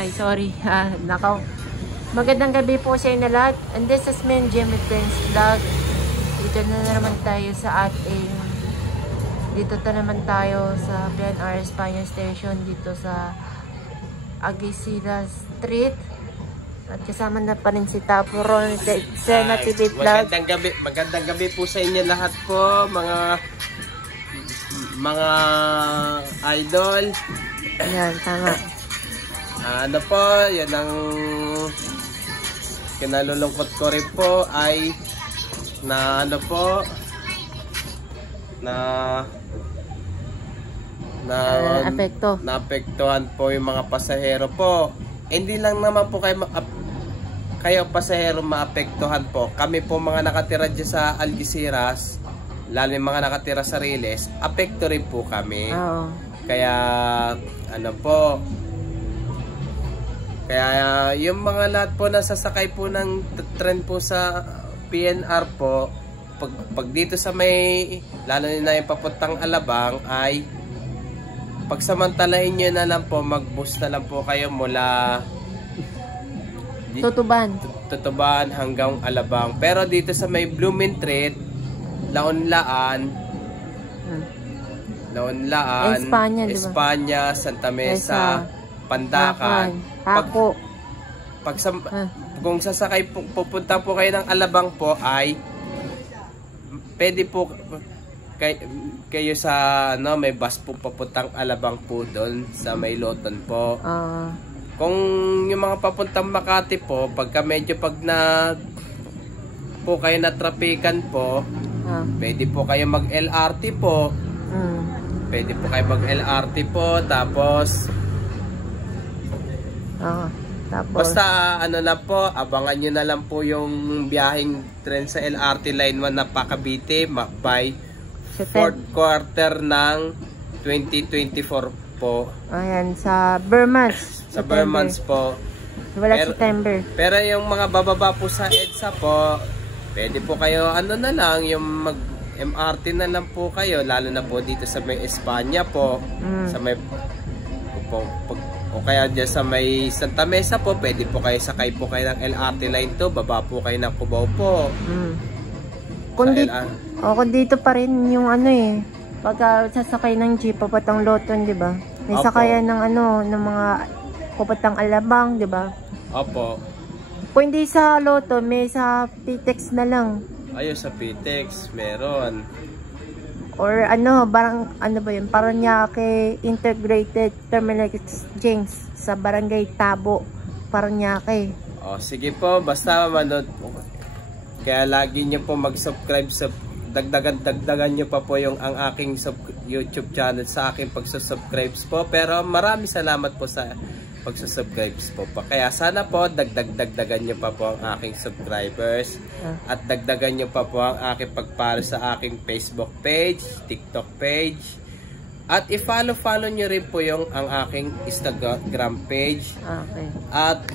Ay, sorry. Nakaw. Magandang gabi po sa inyo lahat. And this is me, Jimmy Prince Vlog. Dito na naman tayo sa ating... Dito naman tayo sa PNR Espanya Station. Dito sa Agisira Street. At kasama na pa rin si Tapo Ron, Sena TV Vlog. Magandang gabi po sa inyo lahat po, mga idol. Ayan, tama. Ano po, yan ang kinalulungkot ko rin po ay na ano po naapektuhan po yung mga pasahero po. Hindi lang naman po kayo pasahero maapektuhan po. Kami po mga nakatira dyan sa Algeciras, lalo yung mga nakatira sa Riles, apekto rin po kami. Kaya ano po, kaya yung mga lahat po na sasakay po ng tren po sa PNR po, pag dito sa may, lalo na yung papuntang Alabang, ay pagsamantalahin nyo na lang po, mag-bus na lang po kayo mula Tutuban hanggang Alabang. Pero dito sa may Blumentritt, Laonlaan, Espanya, Santa Mesa, Pandacan. Kung sasakay pupunta po kayo ng Alabang po ay pwede po kayo sa may bus po papuntang Alabang po doon sa may Loton po. Kung yung mga papuntang Makati po, pagka medyo po kayo na trapikan po, pwede po kayo mag LRT po. Pwede po kayo mag LRT po, tapos basta ano na po, abangan nyo na lang po yung biyaheng tren sa LRT Line 1 na Cavite by 4th quarter ng 2024 po. Ayan, sa Vermont. Sa Vermont po. Wala September. Pero yung mga bababa po sa EDSA po, pwede po kayo ano na lang, yung mag MRT na lang po kayo, lalo na po dito sa may Espanya po, sa may o kaya dyan sa may Santa Mesa po, pwede po kayo sakay po kayo ng LRT Line 2, baba po kayo ng Cubao po. Kung dito pa rin yung pagka sasakay ng jeep papatang Loton, di ba? May sakayan ng ng mga papatang Alabang, di ba? Opo. Kung hindi sa Loton, may sa PTEX na lang. Ayun, sa PTEX meron. Or ba yun? Paranaque Integrated Terminal Exchange sa Barangay Tabo, Paranaque. Sige po, basta manood. Kaya lagi nyo po mag-subscribe sa dagdagan nyo pa po ang aking YouTube channel sa aking pagsusubscribes po. Pero maraming salamat po sa pagsusubscribes po pa. Kaya sana po dagdagan nyo pa po ang aking subscribers at dagdagan nyo pa po ang aking pagpalo sa aking Facebook page, TikTok page, at i-follow nyo rin po ang aking Instagram page. At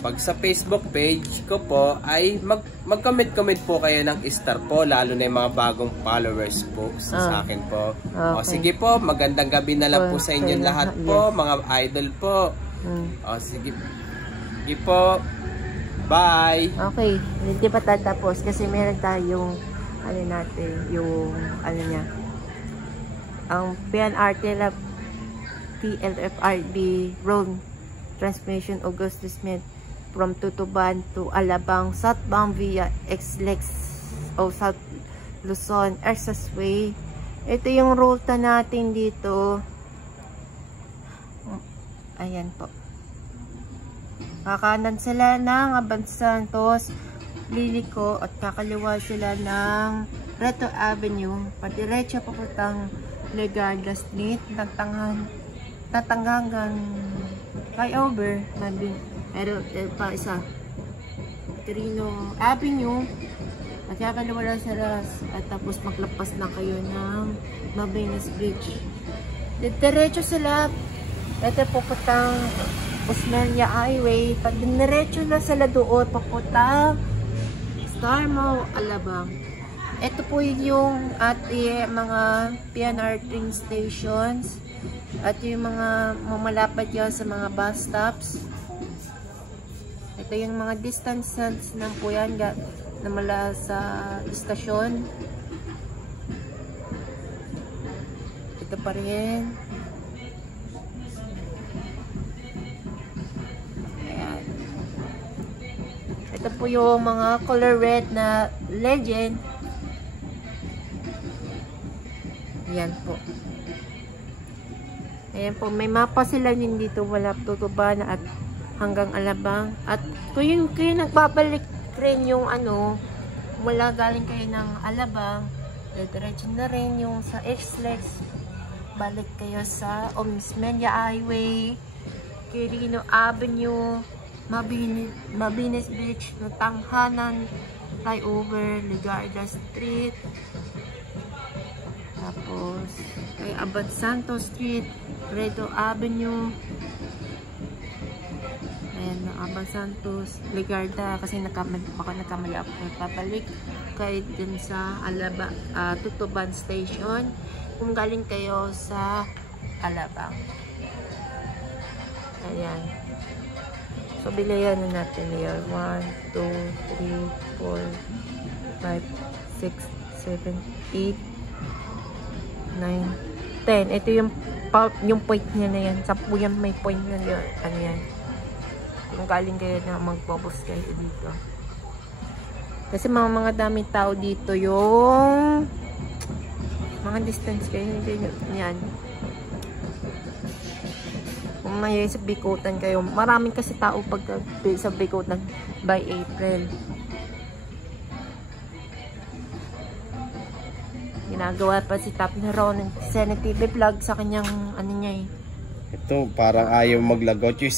pag sa Facebook page ko po ay mag-comment po kayo ng star po, lalo na yung mga bagong followers po sa akin po. Sige po, magandang gabi na lang po sa inyo lahat po, mga idol po. Sige po, bye. Okay, hindi pa tatapos kasi meron tayong ang PNR TLFRB Road Transmission Augustus Smith from Tutuban to Alabang, southbound via Exlex o South Luzon Expressway. Ito yung ruta natin dito. Ayan po. Kakanan sila ng Abansantos, Lilico, at kakaliwa sila ng Reto Avenue. Padiretso papuntang Legazpi Street, tatanggangan flyover, pero pa isa Trino Avenue at kakaliwa lang sa Ras, at tapos maglapas na kayo ng Mabenes Bridge. Diretso sila, ito papuntang Osmeña Highway. Pag diretso na sila doon papuntang Star Mall, Alabang. Ito po yung ating mga PNR train stations. At yung mga mamalapad yan sa mga bus stops. Ito yung mga distance na po yan na mula sa istasyon. Ito pa rin. Ayan. Ito po yung mga color red na Legend. Ayan po. Ayan po, may mapa sila din dito, wala Tutuban at hanggang Alabang. At kung kayo nagbabalik rin yung wala galing kayo ng Alabang, diretso na rin yung sa X-Lex. Balik kayo sa Omismeña Highway, Quirino Avenue, Mabines Beach, Natanghanan, Flyover, Ligarda Street. Tapos, kay Abad Santos Street, Redo Avenue. Ayan, Abad Santos, Ligarda, kasi baka nakamali ako papalik. Kay din sa Tutuban Station, kung galing kayo sa Alabang. Ayan. So, bilayan na natin yun. 1, 2, 3, 4, 5, 6, 7, 8, 9, 10. Ito yung point niya na yan. Sampu yan, may point na yun. Ano yan? Kung galing kayo na magbobos kayo dito. Kasi mga daming tao dito yung mga distance kayo. Hindi yan. Kung may sa Bikutan kayo, maraming kasi tao pag sa Bikutan by April. Ginagawa pa si Top Hero ng Senate TV vlog sa kanyang niya eh. Ito, parang ayaw maglagot yung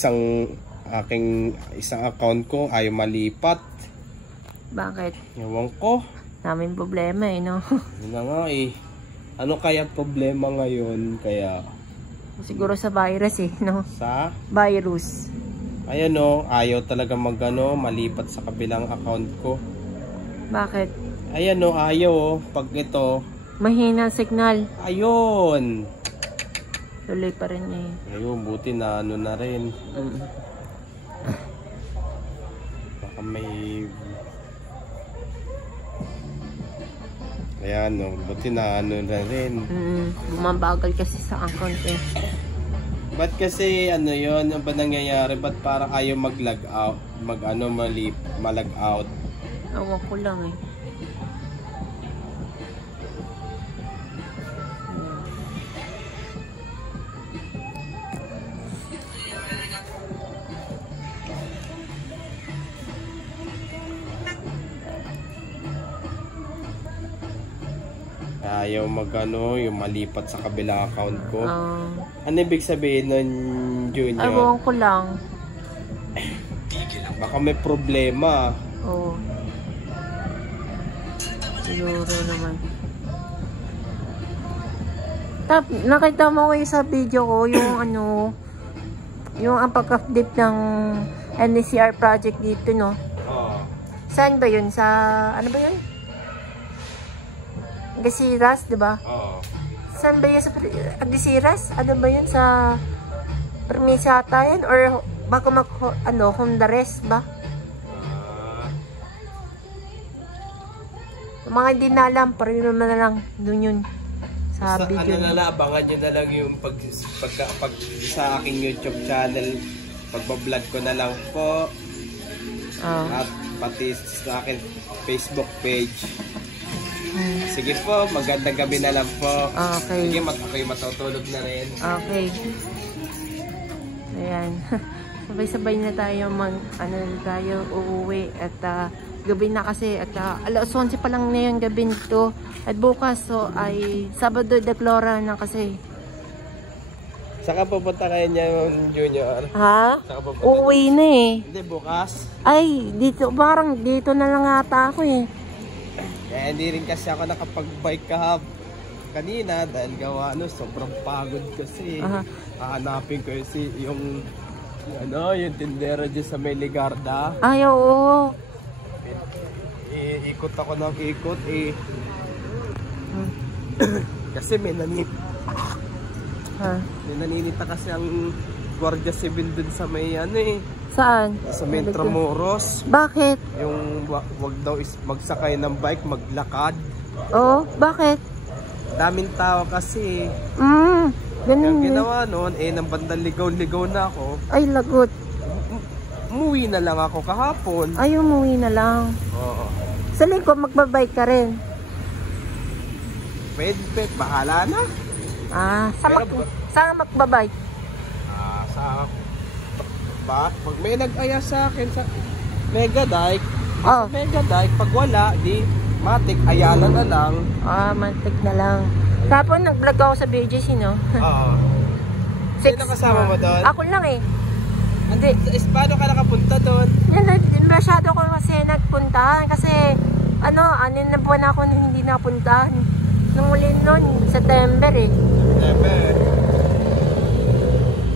isang account ko, ayaw malipat. Bakit? Ewan ko. Daming problema eh, no? Yun na nga eh. Ano kaya problema ngayon? Kaya... Siguro sa virus eh, no? Sa? Virus. Ayan o, ayaw talaga malipat sa kabilang account ko. Bakit? Ayan o, ayaw o. Pag ito... Mahina signal. Ayun. Tuloy pa rin eh. Ayun, buti na na rin. Baka may... Ayan o, buti na na rin. Bumabagal kasi sa account eh. Ba't kasi yun, ano ba nangyayari? Ba't parang ayaw mag-log out? Malag out? Awan ko lang eh. Ayaw yung malipat sa kabilang account ko. Ano ibig sabihin nun, Junior? Ewan ko lang. Baka may problema. Oo. Siguro naman. Nakita mo ko sa video ko yung yung ang pagka-update ng NCR project dito, no? Oo. Saan ba yun? Sa, ano ba yun? Agdisiras, di ba? Oo. Saan ba yun sa Agdisiras? Ano ba yun sa Permisa tayo? Or baka Hondares ba? Mga hindi na alam, parang na lang doon yun sa video. Abangan nyo na lang yung pag sa aking YouTube channel, pagbablog ko na lang po. At pati sa akin Facebook page. Sige po, magandang gabi na lang po. Okay. Sige, ako'y matutulog na rin. Okay. Ayan. Sabay-sabay na tayo tayo uuwi at gabi na kasi at alas 11 pa lang na yung gabi nito. At bukas ay Sabado de Glora na kasi. Saka pupunta kayo niya, Junior? Ha? Uuwi na eh. Hindi, bukas. Ay, parang dito na lang ata ako eh. Kaya hindi rin kasi ako nakapag-bike kanina dahil gawa sobrang pagod kasi. Hahanapin ko yung tindera dyan sa may Ligarda. Ay, oo. Ikot ako ng ikot eh. Kasi may Ha? Naninita kasi ang Guardia Civil dun sa may ano eh. Saan? Sa may Intramuros. Bakit? Yung wag daw magsakay ng bike, maglakad. Oo, bakit? Daming tao kasi. Ganun Yung ginawa noon, nang bandang ligaw-ligaw na ako. Ay, lagot. Umuwi na lang ako kahapon. Ay, umuwi na lang. Oo. Sa linggo, magbabike ka rin. Pwede, bahala na. Saan magbabike? Pag may nag-aya sa akin sa Mega Dike, Oh. Mega Dike, pag wala, di matik, ayala na lang. Mantik na lang. Kapon, nag-vlog ako sa BGC, no? Oo. Sino kasama mo doon? Ako lang eh. Hindi. Paano ka nakapunta doon? Masyado ko kasi nagpuntahan. Kasi, anin na buwan ako na hindi napuntahan. Nung uli nun, September eh.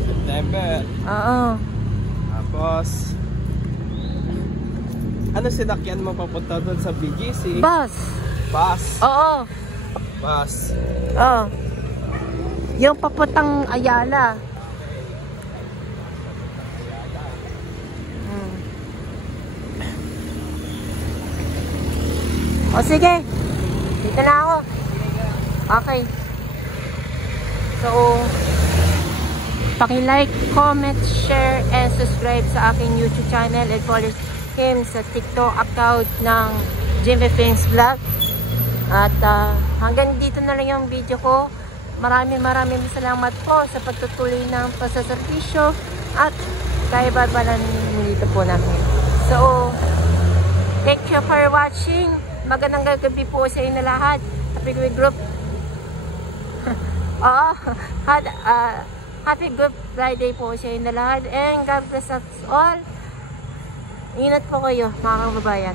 September. Oo. Tapos, ano sinakyan mo papunta doon sa BGC? Bus. Bus. Oo. Bus. Oo. Yung papuntang Ayala. O sige. Dito na ako. Okay. So, paki-like, comment, share, and subscribe sa aking YouTube channel and follow him sa TikTok account ng Jimmy Films Vlog. At hanggang dito na lang yung video ko. Maraming salamat po sa pagtutuloy ng pasaservisyo at kaibabalan nito po namin. So, thank you for watching. Magandang gabi po sa inyo lahat. Happy Group. Happy Good Friday po sa inyo lahat. And God bless us all. Ingat po kayo, mga kababayan.